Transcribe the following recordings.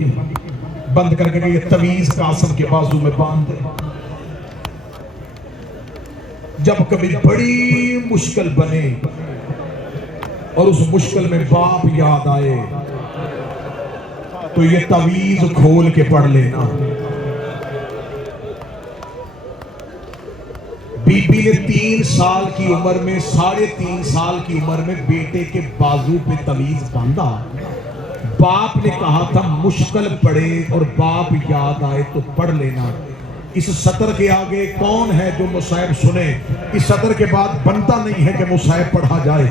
کی، بند کر کے یہ تویز قاسم کے بازو میں باندھ دے۔ جب کبھی بڑی مشکل بنے اور اس مشکل میں باپ یاد آئے تو یہ تویز کھول کے پڑھ لینا۔ بی بی نے 3 سال کی عمر میں 3.5 سال کی عمر میں بیٹے کے بازو پہ تویز باندھا۔ باپ نے کہا تھا مشکل پڑے اور باپ یاد آئے تو پڑھ لینا۔ اس سطر کے آگے کون ہے جو مصائب سنے؟ اس سطر کے بعد بنتا نہیں ہے کہ مصائب پڑھا جائے۔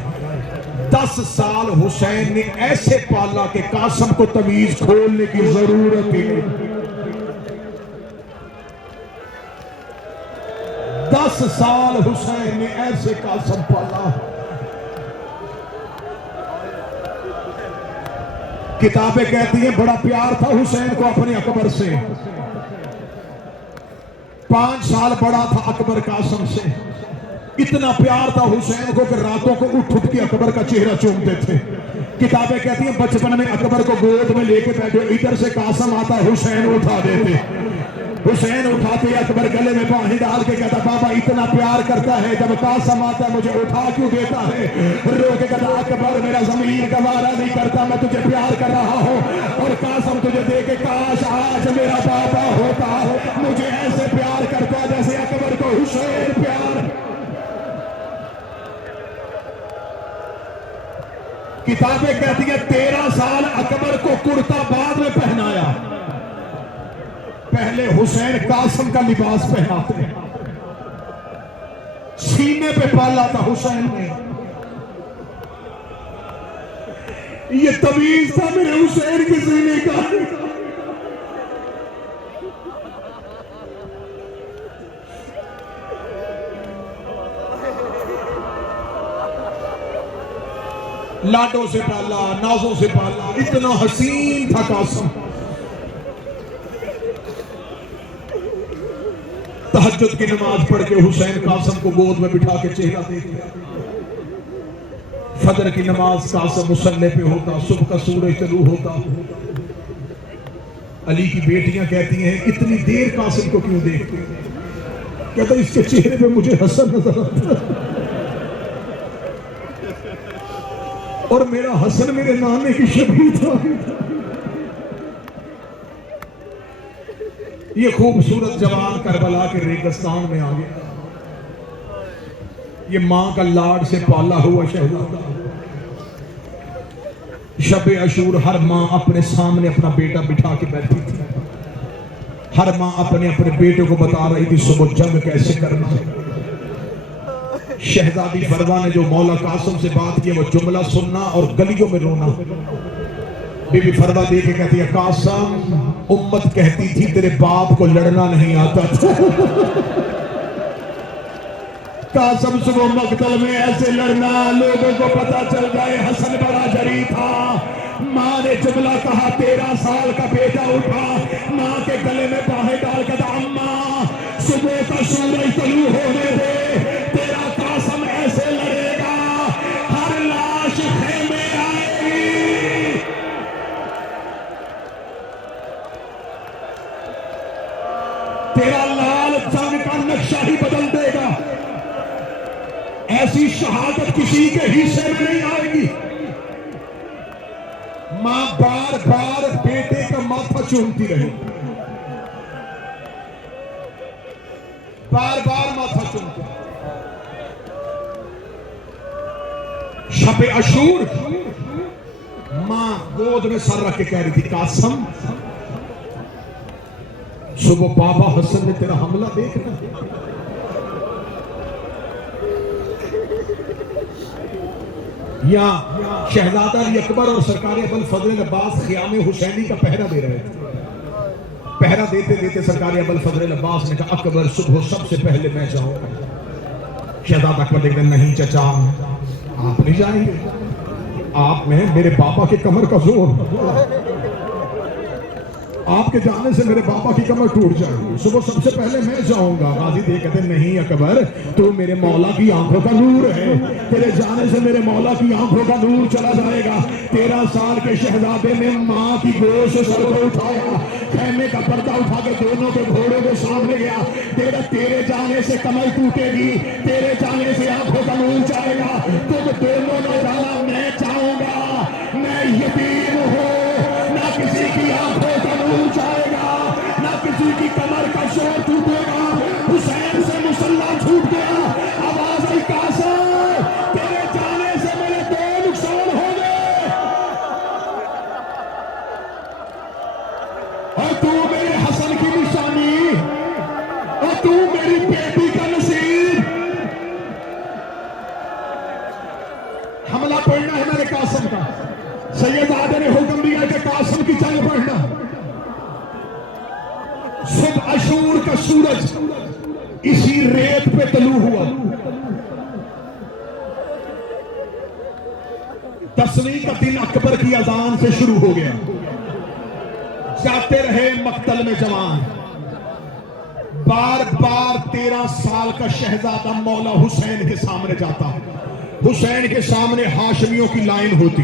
10 سال حسین نے ایسے پالا کہ قاسم کو تویز کھولنے کی ضرورت ہی نہیں۔ 10 سال حسین نے ایسے قاسم پالا۔ کتابیں کہتی ہیں بڑا پیار تھا حسین کو اپنے اکبر سے۔ 5 سال بڑا تھا اکبر قاسم سے۔ اتنا پیار تھا حسین کو کہ راتوں کو اٹھ کے اکبر کا چہرہ چومتے تھے۔ کتابیں کہتی ہیں بچپن میں اکبر کو گود میں لے کے بیٹھے، ادھر سے قاسم آتا حسین اٹھا دیتے۔ حسین اٹھاتے اکبر گلے میں باہیں ڈال کے کہتا بابا اتنا پیار کرتا ہے، جب قاسم آتا ہے مجھے اٹھا کیوں دیتا ہے؟ رو کے کہتا اکبر میرا ضمیر گوارا نہیں کرتا، میں تجھے پیار کر رہا ہوں اور قاسم تجھے دے کے کاش آج میرا بابا ہوتا، مجھے ایسے پیار کرتا جیسے اکبر کو حسین پیار۔ کتابیں کہتی ہیں 13 سال اکبر کو کرتا بعد میں پہنایا، پہلے حسین قاسم کا لباس پہناتے، سینے پہ پالا تھا حسین نے۔ یہ تویز تھا میرے حسین کے سینے کا۔ لاڈوں سے پالا، نازوں سے پالا، اتنا حسین تھا قاسم۔ تہجد کی نماز پڑھ کے حسین قاسم کو گود میں بٹھا کے چہرہ دیکھتا۔ فجر کی نماز قاسم مصلی پہ ہوتا، صبح کا سورج طلوع ہوتا۔ علی کی بیٹیاں کہتی ہیں اتنی دیر قاسم کو کیوں دیکھتے؟ کہتا اس کے چہرے پہ مجھے حسن نظر آتا اور میرا حسن میرے نانے کی شبیہ تھا۔ یہ خوبصورت جوان کربلا کے ریگستان میں آ گیا، یہ ماں کا لاڈ سے پالا ہوا شہزادہ۔ شب عاشور ہر ماں اپنے سامنے اپنا بیٹا بٹھا کے بیٹھی تھی، ہر ماں اپنے بیٹے کو بتا رہی تھی صبح جنگ کیسے کرنا ہے۔ شہزادی فروا نے جو مولا قاسم سے بات کی وہ جملہ سننا اور گلیوں میں رونا۔ بی بی فروا دے کے کہتی ہے قاسم امت کہتی تھی تیرے باپ کو لڑنا نہیں آتا تھا، قاسم صبح مقتل میں ایسے لڑنا لوگوں کو پتا چل جائے حسن بڑا جری تھا۔ ماں نے جملہ کہا 13 سال کا بیٹا اٹھا، ماں کے گلے میں باہیں ڈال کے کہا اماں صبح کا سورج طلوع ہونے دے، تیرا قاسم ایسے لڑے گا ہر لاش خیمے آئے گی۔ تیرا لال جنگ کا نقشہ ہی بدل دے گا، ایسی شہادت کسی کے حصے میں نہیں آئے گی۔ ماں بار بار بیٹے کا ماتھا چومتی رہی، بار بار ماتھا چومتی۔ شب عاشور ماں گود میں سر رکھ کے کہہ رہی تھی قاسم صبح بابا حسن نے تیرا حملہ دیکھنا۔ یا شہزادہ علی اکبر اور سرکار ابوالفضل عباس خیام حسینی کا پہرا دے رہے تھے۔ پہرا دیتے دیتے سرکار ابوالفضل عباس نے کہا اکبر صبح سب سے پہلے میں جاؤں گا۔ شہزادہ اکبر دیکھتے نہیں چچا آپ نہیں جائیں گے، آپ میں میرے بابا کے کمر کا زور، آپ کے جانے سے میرے بابا کی کمر ٹوٹ جائے گی، صبح سب سے پہلے میں جاؤں گا۔ غازی دیکھ کہتے نہیں اکبر، تو میرے مولا کی آنکھوں کا نور ہے، تیرے جانے سے میرے مولا کی آنکھوں کا نور چلا جائے گا۔ 13 سال کے شہزادے نے ماں کی گود سے سر کو اٹھایا، خیمے کا پردہ اٹھا کے دونوں کے گھوڑوں کے سامنے گیا۔ تیرے جانے سے کمر ٹوٹے گی، تیرے جانے سے آنکھوں کا نور جائے گا، تم دونوں نہ جانا، میں چاہوں گا، میں یتیم ہوں، نہ کسی کی آنکھوں کا نور جائے گا، نہ کسی کی کمر کا شور ٹوٹے گا۔ حسین سے مسلح چھوٹ گیا، آواز آئی قاسم تیرے جانے سے میرے دو نقصان ہو گئے، اور تو میرے حسن کی نشانی، اور تو میری بیٹی کا نصیب۔ حملہ پڑھنا ہے میرے قاسم کا، سیدزادے نے حکم دیا کہ قاسم کی جنگ پڑھنا۔ صبح عاشور کا سورج اسی ریت پہ طلوع ہوا، 10ویں کا دن اکبر کی اذان سے شروع ہو گیا۔ جاتے رہے مقتل میں جوان، بار بار 13 سال کا شہزادہ مولا حسین کے سامنے جاتا، حسین کے سامنے ہاشمیوں کی لائن ہوتی،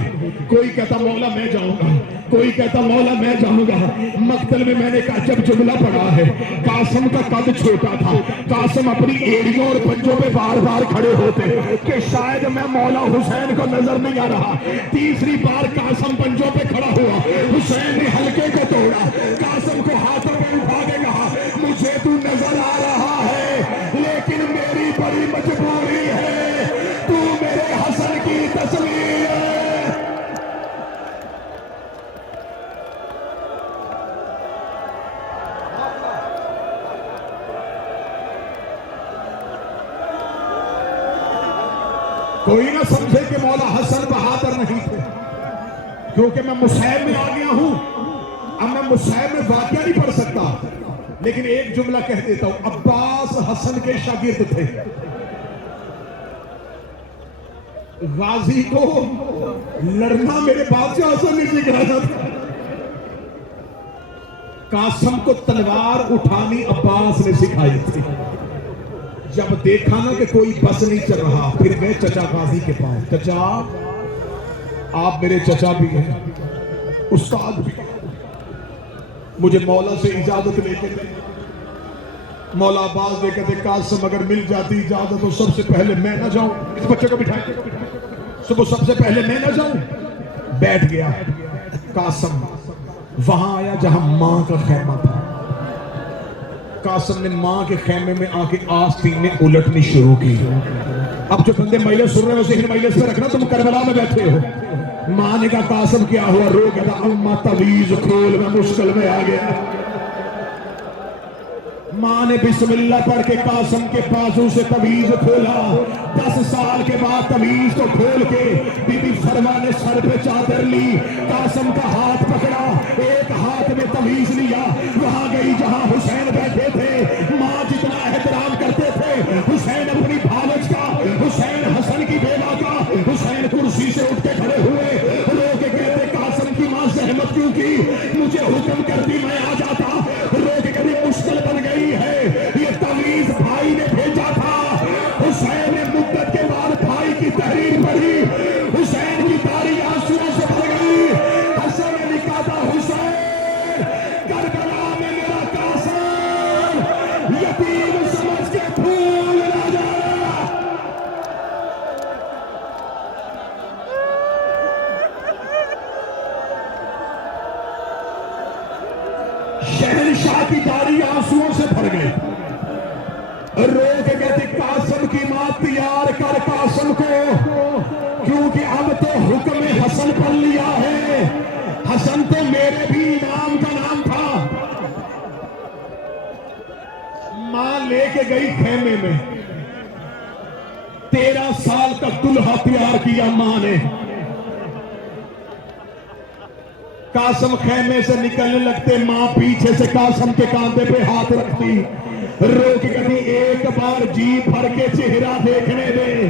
کوئی کہتا مولا میں جاؤں گا، کوئی کہتا مولا میں جاؤں گا۔ مقتل میں نے کہا جب جملہ پڑھا ہے، قاسم کا قد چھوٹا تھا، قاسم اپنی ایڑیوں اور پنجوں پہ بار بار کھڑے ہوتے کہ شاید میں مولا حسین کو نظر نہیں آ رہا۔ تیسری بار قاسم پنجوں پہ کھڑا ہوا، حسین نے حلقے کو توڑا، قاسم کو ہاتھوں پہ اٹھا کے کہا مجھے تو نظر آ رہا ہے لیکن میری بڑی مجبوری ہے، تو میرے حسن کی تصویر ہے۔ کوئی نہ سمجھے کہ مولا حسن بہادر نہیں تھے، کیونکہ میں مصحف میں آ گیا ہوں، اب میں مصحف میں واقعہ نہیں پڑھ سکتا، لیکن ایک جملہ کہہ دیتا ہوں، عباس حسن کے شاگرد تھے۔ غازی کو لڑنا میرے بادشاہ سے نہیں سکھ رہا تھا، قاسم کو تلوار اٹھانی عباس نے سکھائی تھی۔ جب دیکھا نا کہ کوئی بس نہیں چل رہا، پھر گئے چچا غازی کے پاس، چچا آپ میرے چچا بھی ہیں، استاد بھی ہیں، مجھے مولا سے اجازت لے کے دیں۔ مولا عباس نے کہتے قاسم اگر مل جاتی اجازت تو سب سے پہلے میں نہ جاؤں، اس بچے کو بٹھائیں، صبح سب سے پہلے میں نہ جاؤں۔ بیٹھ گیا قاسم، وہاں آیا جہاں ماں کا خیمہ تھا، قاسم نے ماں کے خیمے میں آ کے آستینیں الٹنی شروع کی۔ اب جو بندے مجلس سن رہے ہو ذہن مجلس میں رکھنا، تم کربلا میں بیٹھے ہو۔ ماں نے کہا قاسم کیا ہوا؟ رو کہتا اماں تویز کھول، میں مشکل میں آ گیا۔ ماں نے بسم اللہ پڑھ کے قاسم کے بازو سے تویز کھولا۔ 10 سال کے بعد تویز کو کھول کے بی بی فرما نے سر پہ چادر لی، قاسم کا ہاتھ پکڑا، ایک ہاتھ میں تویز لیا، وہاں گئی جہاں حسین بیٹھے تھے۔ ماں جتنا احترام کرتے تھے حسین اپنی بھانج کا، حسین حسن کی بیوہ کا، حسین کرسی سے اٹھ کے کھڑے ہوئے، رو کے کہتے قاسم کی ماں زحمت کیوں کی، مجھے حکم کرتی میں آ جاتا، رو کے کبھی مشکل بن گئی ہے، یہ تویز بھائی نے بھیجا تھا۔ حسین نے مدت کے بعد بھائی کی تحریر پڑھی، حسین کی داڑھی آنسوؤں سے بھر گئی۔ حسن نے لکھا تھا حسین کربلا میں میرا قاسم یتیم سمجھ کے پھول نہ جانا۔ شہنشاہ کی داڑھی آنسوؤں سے بھر گئی، رو کے کہتے قاسم کی ماں تیار کر قاسم کو، کیونکہ اب تو حکم حسن پڑھ لیا ہے، حسن تو میرے بھی امام کا نام تھا۔ ماں لے کے گئی خیمے میں، 13 سال کا دلہا تیار کیا ماں نے۔ قاسم خیمے سے نکلنے لگتے، ماں پیچھے سے قاسم کے کاندھے پہ ہاتھ رکھتی، رو کے کہتی ایک بار جی بھر کے چہرہ دیکھنے دے،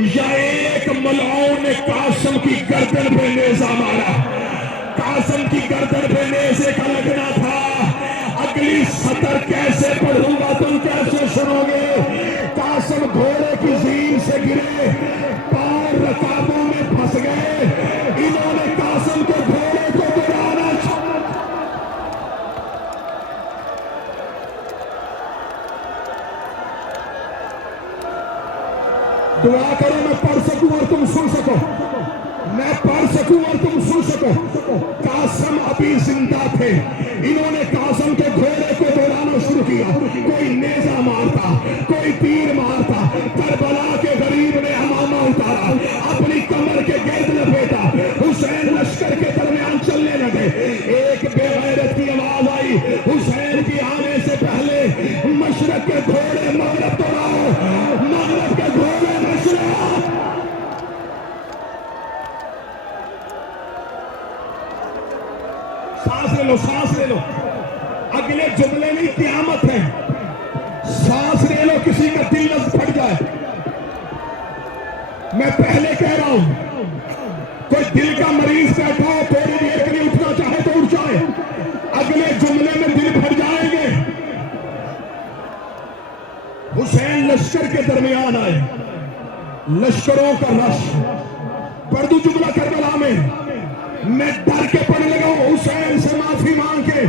یا ایک ملعون نے قاسم کی گردن پہ نیزہ مارا. قاسم کی گردن پہ نیزے کا لگنا تھا. اگلی سطر کیسے پڑھوں گا تم کیسے سنو گے؟ قاسم گھوڑے کی زین سے گرے، پار رکابوں میں پھنس گئے. انہوں نے قاسم کے گھوڑے کو گرانا دعا کرو میں پڑھ سکوں اور تم سن سکو، میں پڑھ سکوں اور تم سن سکو. قاسم ابھی زندہ تھے. انہوں نے قاسم کے گھوڑے کو دوڑانا شروع کیا. کوئی نیزہ مارتا، کوئی تیر مارتا. کربلا کے غریب نے امامہ اتارا، اپنی کمر کے گرد لپیٹا. حسین لشکر کے درمیان چلنے لگے. ایک بے غیرت کی آواز آئی، حسین کی آنے سے پہلے مشرق کے گھوڑے مغرب دوڑاؤ، مغرب کے گھوڑے مشرق. سانس لے لو، سانس لے لو. اگلے جملے میں قیامت ہے. سانس لے لو، کسی کا دل نہ پھٹ جائے. میں پہلے کہہ رہا ہوں، کوئی دل کا مریض بیٹھا ہو، تھوڑی دیر کے لیے اٹھنا چاہے تو اٹھ جائے. اگلے جملے میں دل پھٹ جائیں گے. حسین لشکر کے درمیان آئے، لشکروں کا رش. پڑھ دوں جملہ کربلا میں ڈر کے پڑھنے لگا ہوں. حسین سے معافی مانگ کے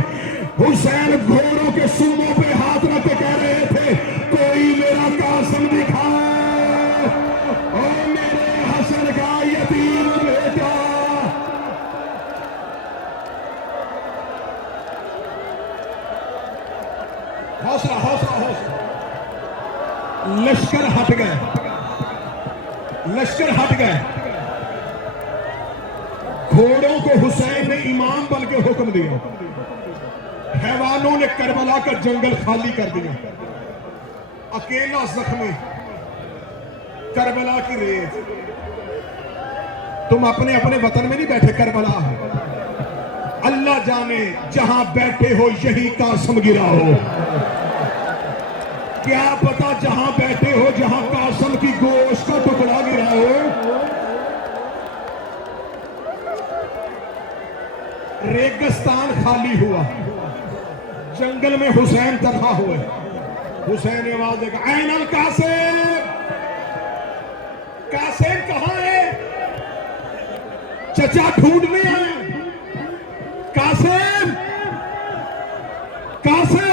حسین گھوڑوں کے سوموں پہ ہاتھ رکھ کے کہہ رہے تھے، کوئی میرا قاسم دکھائے، اور میرے حسن کا یتیم بیٹا. حوصلہ حوصلہ حوصلہ. لشکر ہٹ گئے، لشکر ہٹ گئے. گھوڑوں کو حسین نے امام بن کے حکم دیا. حیوانوں نے کربلا کا جنگل خالی کر دیا. اکیلا زخمی کربلا کی ریت. تم اپنے اپنے وطن میں نہیں بیٹھے، کربلا ہے. اللہ جانے جہاں بیٹھے ہو یہی قاسم گرا ہو. کیا پتا جہاں بیٹھے ہو جہاں قاسم کی گوشت کا ٹکڑا گرا ہو. ریگستان خالی ہوا، جنگل میں حسین تنہا ہوئے. حسین نے آواز دے گا، این القاسم، قاسم کہاں ہے؟ چچا ڈھونڈنے آئے. قاسم، قاسم.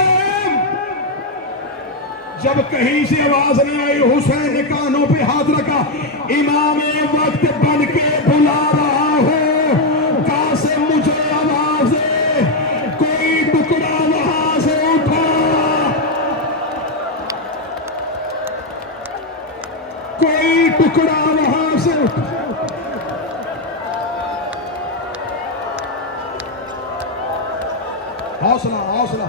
جب کہیں سے آواز نہیں آئی، حسین نے کانوں پہ ہاتھ رکھا، امام وقت بن کے بلا رہا ہوں، قاسم مجھے آواز دے. کوئی ٹکڑا وہاں سے اٹھا، کوئی ٹکڑا وہاں سے اٹھا. حوصلہ حوصلہ.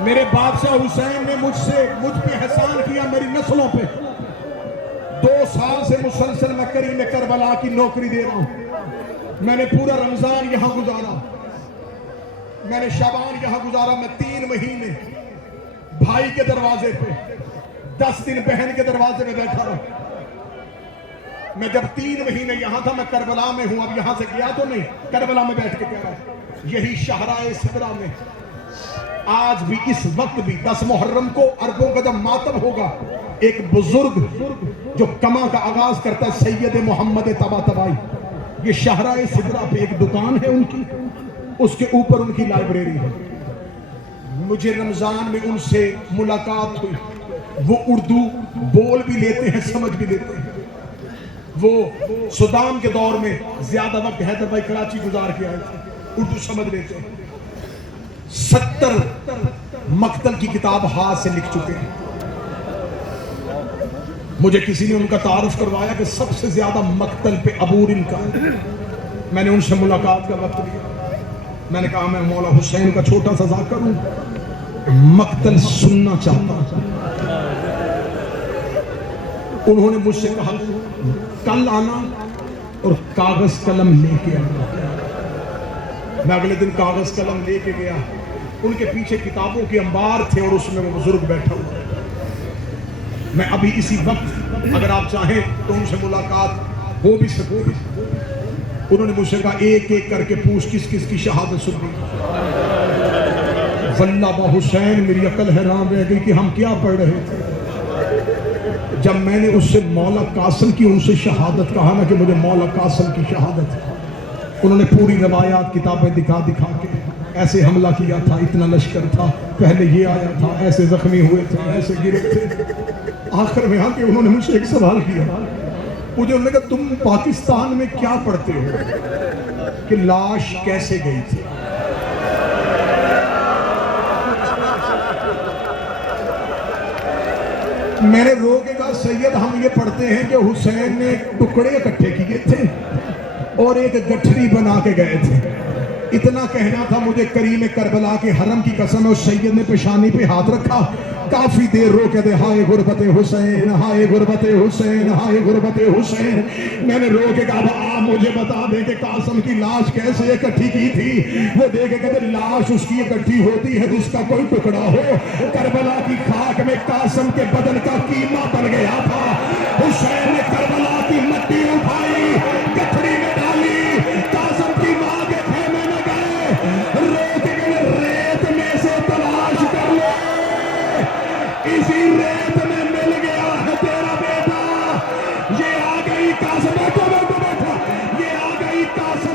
میرے بادشاہ حسین نے مجھ پہ احسان کیا، میری نسلوں پہ. 2 سال سے مسلسل میں کریم کربلا کی نوکری دے رہا ہوں. میں نے پورا رمضان یہاں گزارا، میں نے شعبان یہاں گزارا. میں 3 مہینے بھائی کے دروازے پہ، 10 دن بہن کے دروازے میں بیٹھا رہا. میں جب 3 مہینے یہاں تھا، میں کربلا میں ہوں. اب یہاں سے گیا تو نہیں، کربلا میں بیٹھ کے کہہ رہا ہوں. یہی شاہراہ سدرہ میں آج بھی، اس وقت بھی 10 محرم کو اربوں کا جب ماتم ہوگا، ایک بزرگ جو کما کا آغاز کرتا ہے، سید محمد طباطبائی. یہ شاہراہ سدرہ پہ ایک دکان ہے ان کی، اس کے اوپر ان کی لائبریری ہے. مجھے رمضان میں ان سے ملاقات ہوئی. وہ اردو بول بھی لیتے ہیں، سمجھ بھی لیتے ہیں. وہ صدام کے دور میں زیادہ وقت حیدرآباد کراچی گزار کے آئے تھے، اردو سمجھ لیتے ہیں. 70 مقتل کی کتاب ہاتھ سے لکھ چکے ہیں. مجھے کسی نے ان کا تعارف کروایا کہ سب سے زیادہ مقتل پہ عبور ان کا. میں نے ان سے ملاقات کا وقت لیا. میں نے کہا میں مولا حسین کا چھوٹا سا ذاکر ہوں، مقتل سننا چاہتا ہوں. انہوں نے مجھ سے کہا کل آنا اور کاغذ قلم لے کے آنا. میں اگلے دن کاغذ قلم لے کے گیا. ان کے پیچھے کتابوں کے انبار تھے اور اس میں وہ بزرگ بیٹھا ہوا. میں ابھی اسی وقت اگر آپ چاہیں تو ان سے ملاقات ہو بھی سکتی ہے۔ انہوں نے مجھ سے کہا ایک ایک کر کے پوچھ کس کس کی شہادت سنی۔ واللہ با حسین میری عقل حیران رہ گئی کہ ہم کیا پڑھ رہے تھے۔ جب میں نے اس سے مولا قاسم کی ان سے شہادت کہا نا کہ مجھے مولا قاسم کی شہادت ہے، انہوں نے پوری روایات کتابیں دکھا کے ایسے حملہ کیا تھا، اتنا لشکر تھا، پہلے یہ آیا تھا، ایسے زخمی ہوئے تھے، ایسے گرے تھے۔ آخر میں آ کے انہوں نے مجھ سے ایک سوال کیا، مجھے انہوں نے کہا تم پاکستان میں کیا پڑھتے ہو کہ لاش کیسے گئی تھی؟ میں نے رو کے کہا سید ہم یہ پڑھتے ہیں کہ حسین نے ٹکڑے اکٹھے کیے تھے اور ایک گٹھری بنا کے گئے تھے۔ اتنا کہنا تھا مجھے کریم کربلا کے حرم کی قسم، اور سید نے پیشانی پہ ہاتھ رکھا، کافی دیر رو کے دے ہائے غربت حسین، ہائے غربت حسین، ہائے غربت حسین۔ میں نے رو کے کہا آپ مجھے بتا دیں کہ قاسم کی لاش کیسے اکٹھی کی تھی؟ وہ دیکھ کے کہتے لاش اس کی اکٹھی ہوتی ہے جس کا کوئی ٹکڑا ہو۔ کربلا کی خاک میں قاسم کے بدن کا قیمہ بن گیا تھا۔ حسین نے کربلا کی مٹی اٹھائی، گٹھری میں ڈالی، قاسم کی ماں کے خیمے میں گئے، رو کے ریت میں سے تلاش کر لے، اسی ریت میں مل گیا ہے تیرا بیٹا۔ یہ آ گئی قاسم، بیٹھو بیٹھو بیٹھو، یہ آ گئی قاسم